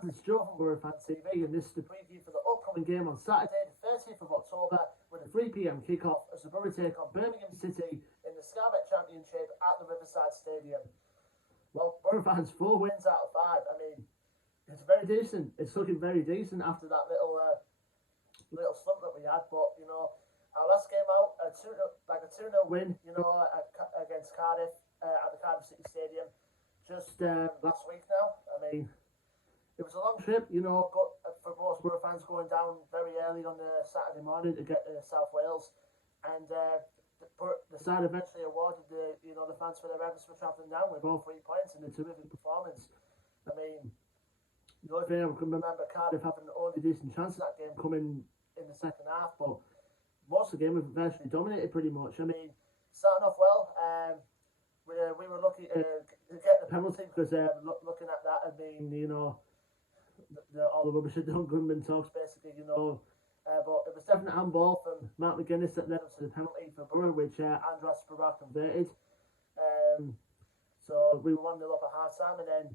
fans, it's Joe from Boro Fan TV, and this is the preview for the upcoming game on Saturday, the 30th of October, with a 3 PM kick-off as the Boro take on Birmingham City in the Skybet Championship at the Riverside Stadium. Well, Boro fans, 4 wins out of 5. I mean, it's very decent. It's looking very decent after that little slump that we had. But you know, our last game out, a 2-0 win, you know, against Cardiff at the Cardiff City Stadium just last week now. I mean, it was a long trip, you know, for most Boro fans going down very early on the Saturday morning to get to South Wales, and the side eventually awarded the fans for their efforts for travelling down with all 3 points and a terrific performance. I mean, the only thing I can remember Cardiff having the only decent chance of that game coming in the second half, but most of the game we've virtually dominated pretty much. I mean, starting off well, we were lucky to get the penalty because looking at that, I mean, you know, all the rubbish that Don Goodman talks basically, you know. But it was definitely a handball from Mark McGuinness that led up to the penalty for Boro, which Andras Barak converted. So we were 1-0 up at half time, and then,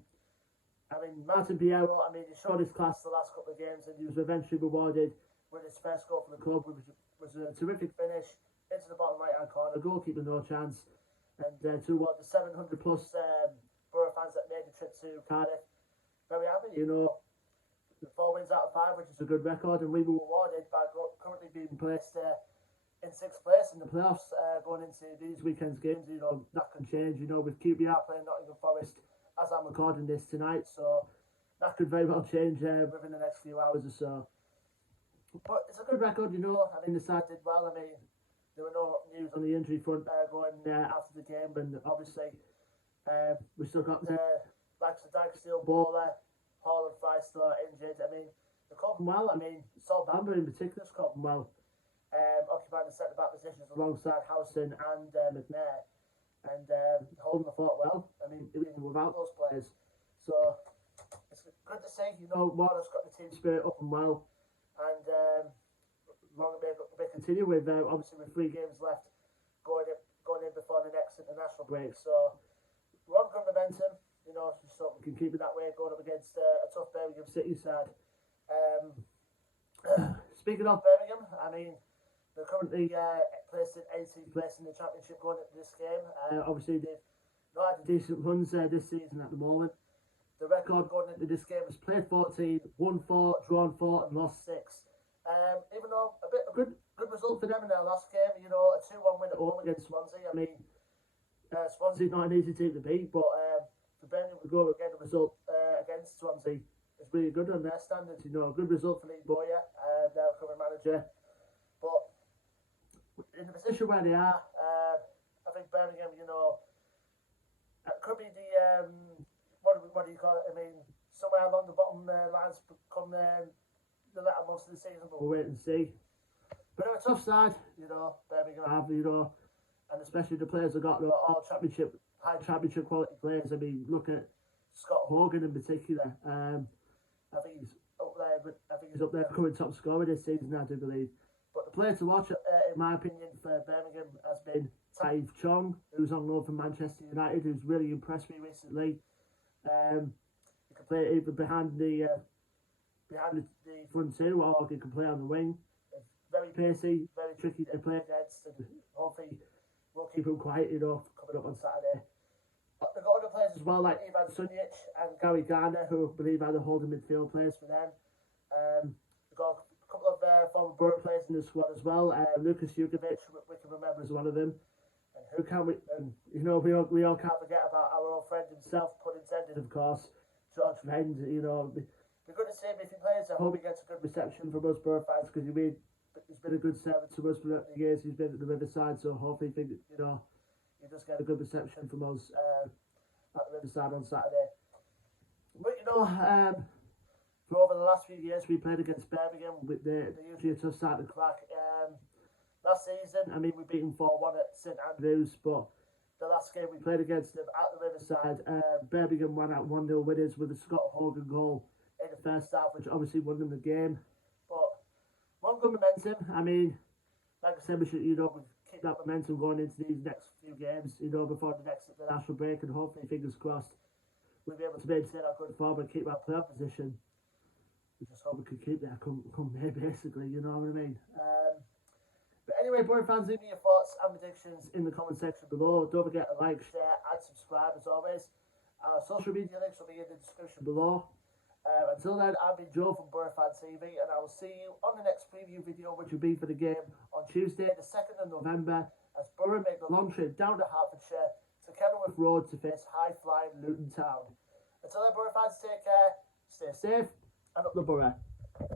I mean, Martin Piero, I mean, he showed his class the last couple of games, and he was eventually rewarded with his first goal for the club, which was a terrific finish into the bottom right hand corner, goalkeeper no chance, and to what, the 700 plus Boro fans that made the trip to Cardiff, very happy, you know. 4 wins out of 5, which is a good record, and we were rewarded by currently being placed in 6th place in the playoffs going into these weekend's games. You know, that can change, you know, with QPR playing Nottingham Forest as I'm recording this tonight, so that could very well change within the next few hours or so. But it's a good record, you know. I mean, the side did well. I mean, there were no news on the injury front going after the game, and obviously we still got the likes of Dyke-Steele, Bowler, Hall and Fry still injured. I mean, they're coping well. I mean, Sol Bamba in particular is coping well, occupying the centre-back positions alongside Howson and McNair, and holding the fort well. I mean, even without those players. So it's good to see, you know, Warner's got the team spirit up and well, and long may continue with obviously with 3 games left going in before the next international break. So we're on good momentum. You know, just so we can keep it that way going up against a tough Birmingham City side. Speaking of Birmingham, I mean, they're currently placed in 18th place in the championship going into this game. Obviously, they've not had decent runs this season at the moment. The record going into this game is played 14, won 4, drawn 4, and lost 6. Even though a good result for them in their last game, you know, a 2-1 win at home against Swansea. I mean, Swansea's not an easy team to beat, but for Birmingham to go and get a result against Swansea is really good on their standards. You know, a good result for Lee Bowyer, their current manager. But in the position where they are, I think Birmingham, you know, could be the what do you call it? I mean, somewhere along the bottom lines come the latter months of the season, but we'll wait and see. But they're a tough side, you know. Birmingham have, you know, and especially the players have got all high championship quality players. I mean, look at Scott Hogan in particular. I think he's up there coming top scorer this season, I do believe. But the player to watch, in my opinion, for Birmingham has been Taif Chong, who's on loan from Manchester United, who's really impressed me recently. He can play either behind the front 2, or he can play on the wing. Very pacey, very tricky to play against, and hopefully we'll keep him quiet, you know, coming up on Saturday. They've got other players as well, like Ivan Sunic and Gary Garner, who I believe are the holding midfield players for them. They've got a couple of former Boro players in the squad as well. Lucas Jukovic, we can remember, as one of them. And who can we? And you know, we all can't forget about our old friend himself, pun intended, of course, George Friend. You know, we're good to see him if he plays. I hope he gets a good reception from us Boro fans, because he's been a good servant to us for the years he's been at the Riverside. So hopefully, you know, he does get a good reception from us at the Riverside on Saturday. But you know, for over the last few years we played against Birmingham. They're usually a tough side to crack. Last season, I mean, we beat them 4-1 at St Andrews, but the last game we played against them at the Riverside, Birmingham won out 1-0 winners with a Scott Hogan goal in the first half, which obviously won them the game. But one good momentum. I mean, like I said, we should, you know, keep that momentum going into these next few games, you know, before the next international break, and hopefully, fingers crossed, we'll be able to maintain our good form and keep our playoff position. we just hope we can keep that come May, basically, you know what I mean? But anyway, Boro fans, leave me your thoughts and predictions in the comment section below. Don't forget to like, share, and subscribe as always. Our social media links will be in the description below. Until then, I've been Joe from Boro Fan TV, and I will see you on the next preview video, which will be for the game on Tuesday, the 2nd of November, as Boro make the long trip down to Hertfordshire to Kenilworth Road to face high-flying Luton Town. Until then, Boro fans, take care, stay safe, and up the Boro.